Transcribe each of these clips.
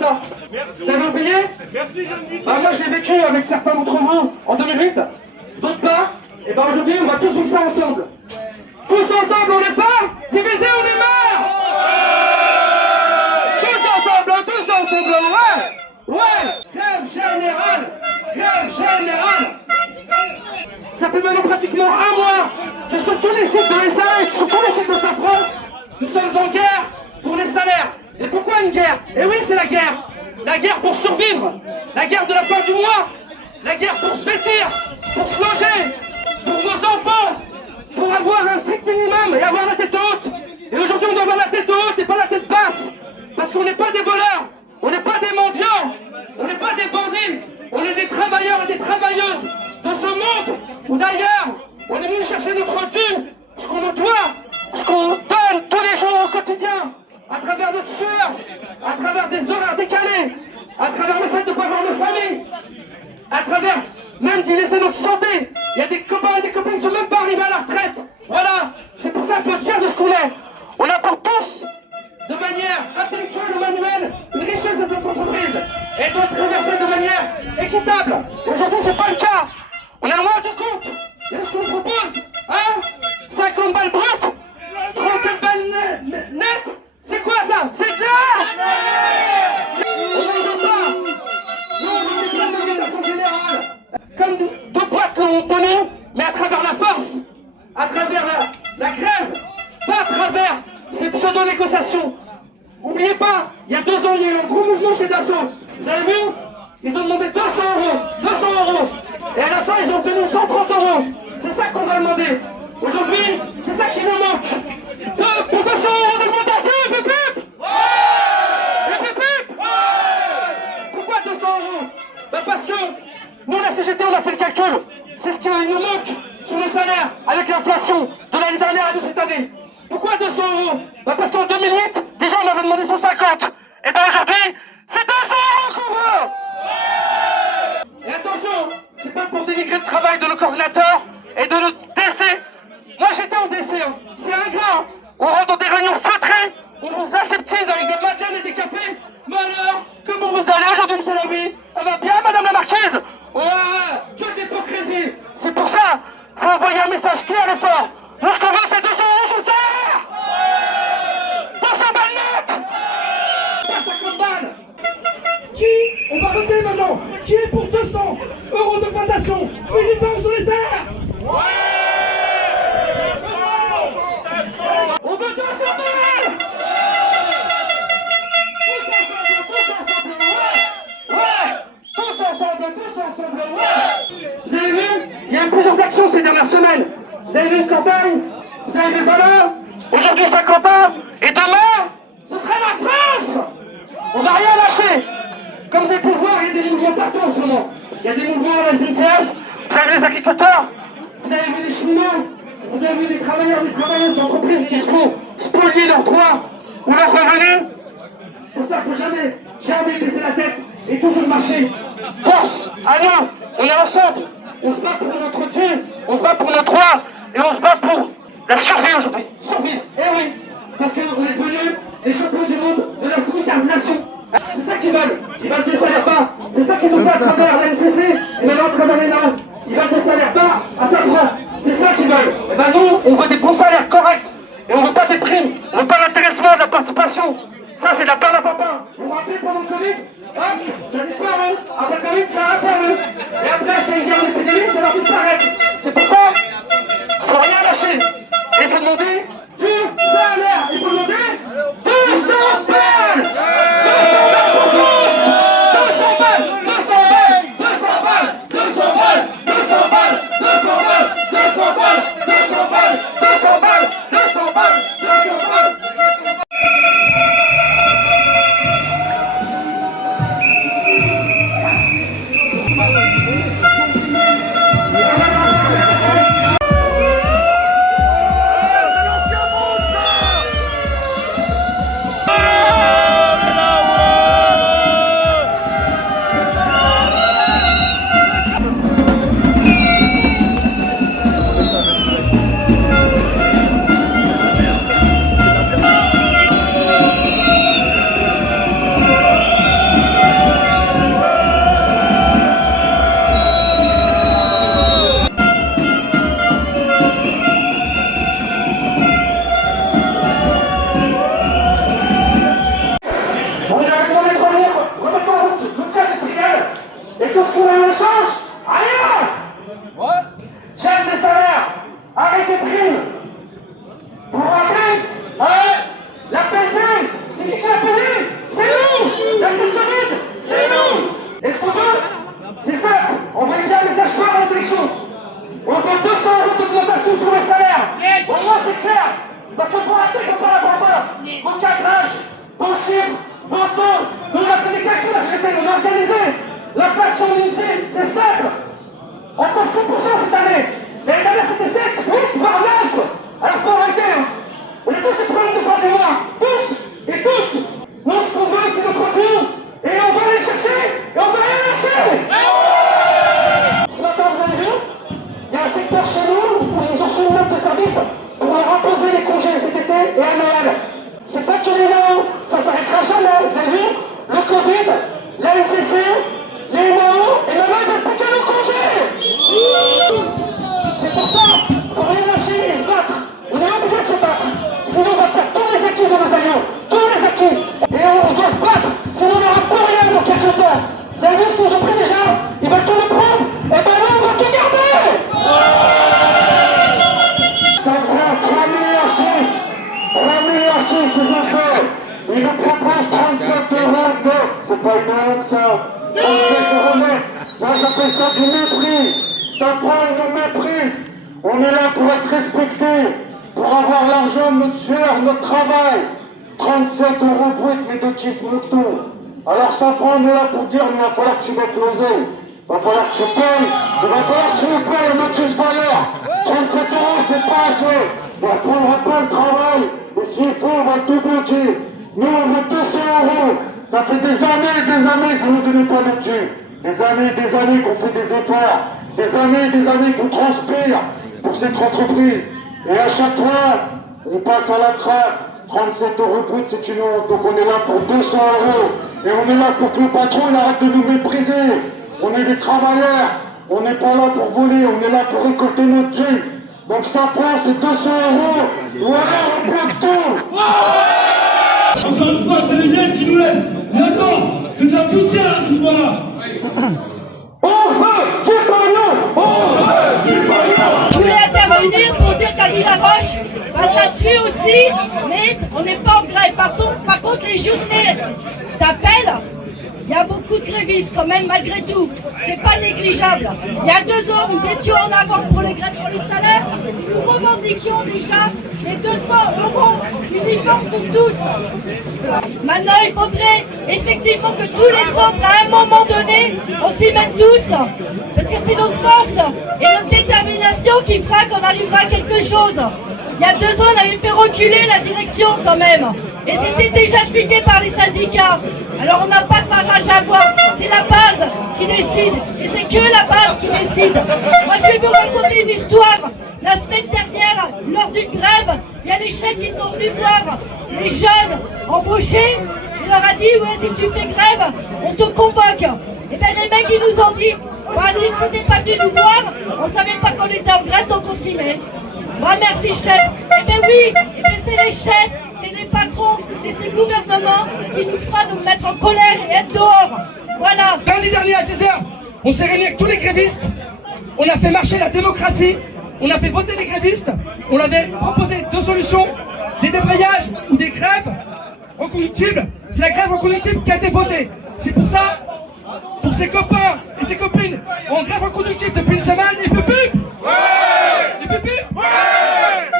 ça. Merci. Vous avez oublié? Merci, Jean-Philippe. Bah, moi je l'ai vécu avec certains d'entre vous en 2008, d'autres pas. Et ben aujourd'hui on va tous vivre ça ensemble. Tous ensemble on est pas, divisés on est marre. Tous ensemble, ouais. Ouais, grève générale. Ça fait maintenant pratiquement un mois que sur tous les sites de SA et sur tous les sites de Safran, nous sommes en guerre pour les salaires. Et pourquoi une guerre? Et oui, c'est la guerre. La guerre pour survivre. La guerre de la fin du mois. La guerre pour se vêtir, pour se loger, pour nos enfants, pour avoir un strict minimum et avoir la tête haute. Et aujourd'hui, on doit avoir la tête haute et pas la tête basse. Parce qu'on n'est pas des voleurs, on n'est pas des mendiants, on n'est pas des bandits. On est des travailleurs et des travailleuses de ce monde où d'ailleurs, on est venu chercher notre dû, ce qu'on nous doit, ce qu'on donne tous les jours au quotidien, à travers notre sueur, à travers des horaires décalés, à travers le fait de ne pas voir nos familles, à travers même d'y laisser notre santé. Il y a des copains et des copines qui ne sont même pas arrivés à la retraite. Voilà, c'est pour ça qu'il faut être fier de ce qu'on est. On apporte tous, de manière intellectuelle ou manuelle, une richesse à cette entreprise. Et elle doit être traversée de manière équitable. Aujourd'hui, c'est pas le cas. On est loin du compte. Et ce qu'on propose, hein, 50 balles brutes, 37 balles nettes, c'est quoi ça? C'est de l'art. On n'en veut pas. Nous, on veut des places d'éducation générale. Comme deux boîtes l'ont tenu, mais à travers la force, à travers la grève, pas à travers ces pseudo-négociations. N'oubliez pas, il y a 2 ans, il y a eu un gros mouvement chez Dassault. Vous avez vu? Ils ont demandé 200 euros. Et à la fin, ils ont obtenu 130 euros. C'est ça qu'on va demander. Aujourd'hui, c'est ça qui nous manque. Pour 200 euros d'augmentation, pépip! Pourquoi 200 euros? Bah parce que nous, la CGT, on a fait le calcul. C'est ce qui nous manque sur nos salaires avec l'inflation de l'année dernière et de cette année. Pourquoi 200 euros? Bah parce qu'en 2008, déjà on avait demandé 150. Et bien aujourd'hui, c'est 200 euros qu'on veut. Et attention, c'est pas pour dénigrer le travail de nos coordinateurs et de nos DC. Moi j'étais en DC, hein. C'est ingrat. On rentre dans des réunions feutrées, on vous aseptise avec des madeleines et des cafés. Mais alors, comment vous allez aujourd'hui, monsieur Labi? Ça va bien, madame la marquise? Ouais, que d'hypocrisie. C'est pour ça, faut envoyer un message clair et fort. Nous, ce qu'on veut, c'est 200 euros sous salaire. 200 balles nettes. Pas 50 balles. Qui? On va voter maintenant. Qui est pour 200 euros d'augmentation uniforme sur les salaires? Ouais. 500. On veut 200 balles. Tous ensemble, ouais. Vous avez vu? Il y a eu plusieurs actions ces dernières semaines. Vous avez vu une campagne, vous avez vu voilà, aujourd'hui Saint-Quentin, et demain, ce sera la France. On va rien lâcher. Comme vous avez pu le voir, il y a des mouvements partout en ce moment. Il y a des mouvements à la SNCF, vous avez les agriculteurs, vous avez vu les cheminots, vous avez vu les travailleurs, les travailleuses d'entreprises qui se font spolier leurs droits ou leurs revenus. Pour ça, il ne faut jamais baisser la tête et toujours marcher. Force à nous, on est ensemble. On se bat pour notre Dieu, on se bat pour nos droits et on se bat pour la survie aujourd'hui. Survivre, eh oui, parce qu'on est devenus les champions du monde de la smicardisation. C'est ça qu'ils veulent, ils veulent des salaires bas. C'est ça qu'ils ont fait à travers la NCC et maintenant à travers les NAO. Ils veulent des salaires bas à Safran. C'est ça qu'ils veulent. Et ben nous, on veut des bons salaires corrects et on veut pas des primes, on veut pas l'intéressement, de la participation. Ça, c'est de la perte à papa. Vous vous rappelez pendant le Covid, hop, ça a disparu. Après le Covid, ça a apparu. Et après, c'est une guerre d'épidémie, ça va disparaître. C'est pour ça, il ne faut rien lâcher. Et il faut demander du salaire. Il faut demander 200 balles. 200 balles pour tous. 200 balles, 200 balles, 200 balles, 200 balles, 200 balles, 200 balles, 200 balles, 200 balles, 200 balles, 200 balles, 200 balles. Attention. qu'est-ce qu'on a en échange? Rien. J'aime des salaires, arrête des primes. Vous vous rappelez? La PNP, c'est qui l'a payé? C'est nous. La crise Covid, c'est nous. Et ce qu'on veut, c'est simple. On veut bien les message fort à l'élection. On veut 200 € d'augmentation sur les salaires. Au moins c'est clair. Parce qu'on pourra arrêter qu'on parle à pas. Vos cadrages, vos chiffres, vos taux. Nous on a fait des calculs à CGT, on a organisé. L'inflation de l'INSEE, c'est simple. Encore 6% cette année. L'année dernière c'était 7, 8, voire 9. Alors faut arrêter. On a tous des problèmes de fin du mois. Tous et toutes. Nous ce qu'on veut c'est notre retour. Et on va aller chercher. Et on va rien lâcher. Ce matin vous avez vu? Il y a un secteur chez nous où ils ont reçu une note de service pour leur imposer les congés cet été et à Noël. C'est pas que les NAO, ça s'arrêtera jamais. Vous avez vu? Le Covid, la NCC, les NAO, et maintenant ils veulent piquer nos congés. C'est pour ça qu'il faut rien lâcher et se battre. On est obligé de se battre. Sinon on va perdre tous les acquis de nos alliés. Tous les acquis. Et on doit se battre. Sinon on n'aura plus rien dans quelques temps. Vous avez vu ce qu'ils ont pris déjà? Ils veulent tout nous prendre. Et ben nous on va tout garder. Ça prend 3 millions 6. 3 millions 6 ces enfants. Ils nous proposent 37 € net. C'est pas une honte ça. 37 € net. Moi j'appelle ça du mépris. Ça prend une méprise. On est là pour être respecté. Pour avoir l'argent de notre sueur, notre travail. 37 € brut, mais de tisme-mouton. Alors Safran, on est là pour dire, il va falloir que tu mettes l'oseille. Il va falloir que tu payes. Il va falloir que tu nous payes notre juste valeur. 37 € c'est pas assez. On ne prendra pas le travail. Et s'il faut, on va tout bloquer. Nous, on veut 200 €. Ça fait des années que vous ne donnez pas notre dû. Des années qu'on fait des efforts. Des années qu'on transpire pour cette entreprise. Et à chaque fois, on passe à la trappe. 37 € brut, c'est une honte. Donc on est là pour 200 €. Et on est là pour que le patron il arrête de nous mépriser. On est des travailleurs. On n'est pas là pour voler. On est là pour récolter notre dû. Donc ça prend, c'est 200 €. Ou alors on bloque tout. Encore une fois, c'est les miens qui nous laissent. Mais attends, c'est de la poussière à ce moment-là. On veut du pognon. On veut du pognon. Je voulais intervenir pour dire qu'à Villaroche, ça suit aussi, mais on n'est pas en grève. Par contre, les journées d'appel, il y a beaucoup de grévistes quand même, malgré tout. C'est pas négligeable. Il y a 2 ans, nous étions en avant pour les grèves, pour les salaires. Nous revendiquions déjà les 200 € uniformes pour tous. Maintenant, il faudrait effectivement que tous les centres, à un moment donné, on s'y mette tous. Parce que c'est notre force et notre détermination qui fera qu'on arrivera à quelque chose. Il y a 2 ans, on avait fait reculer la direction quand même. Et c'était déjà signé par les syndicats. Alors on n'a pas de barrage à voir. C'est la base qui décide. Et c'est que la base qui décide. Moi, je vais vous raconter une histoire. La semaine dernière, lors d'une grève, il y a les chefs qui sont venus voir les jeunes embauchés. Il leur a dit, ouais, si tu fais grève, on te convoque. Et bien les mecs, ils nous ont dit, bah, s'ils n'étaient pas venus nous voir, on ne savait pas qu'on était en grève, donc on s'y met. Moi, merci chef. Eh bien oui, eh bien, c'est les chefs, c'est les patrons, c'est ce gouvernement qui nous fera nous mettre en colère et être dehors. Voilà. Lundi dernier à 10h, on s'est réunis avec tous les grévistes. On a fait marcher la démocratie. On a fait voter les grévistes. On avait proposé 2 solutions. Des débrayages ou des grèves reconductibles. C'est la grève reconductible qui a été votée. C'est pour ça, pour ses copains et ses copines en grève reconductible depuis une semaine, ils peuvent plus. Ouais. Ils peuvent plus. Ouais.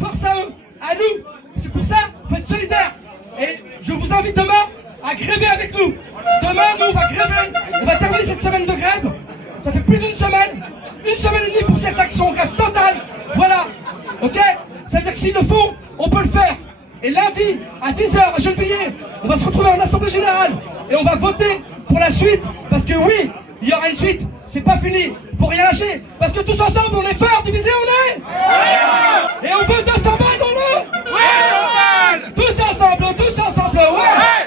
Force à eux, à nous. C'est pour ça, faut être solidaires. Et je vous invite demain à gréver avec nous. Demain, nous, on va gréver. On va terminer cette semaine de grève. Ça fait plus d'une semaine. 1 semaine et demie pour cette action, grève totale. Voilà. Ok? Ça veut dire que s'ils le font, on peut le faire. Et lundi, à 10h, à Gennevilliers, on va se retrouver en assemblée générale. Et on va voter pour la suite. Parce que oui, il y aura une suite. C'est pas fini. Faut rien lâcher. Parce que tous ensemble, on est forts, divisés, on est. Et on veut 200 balles dans l'eau. Tous ensemble, ouais.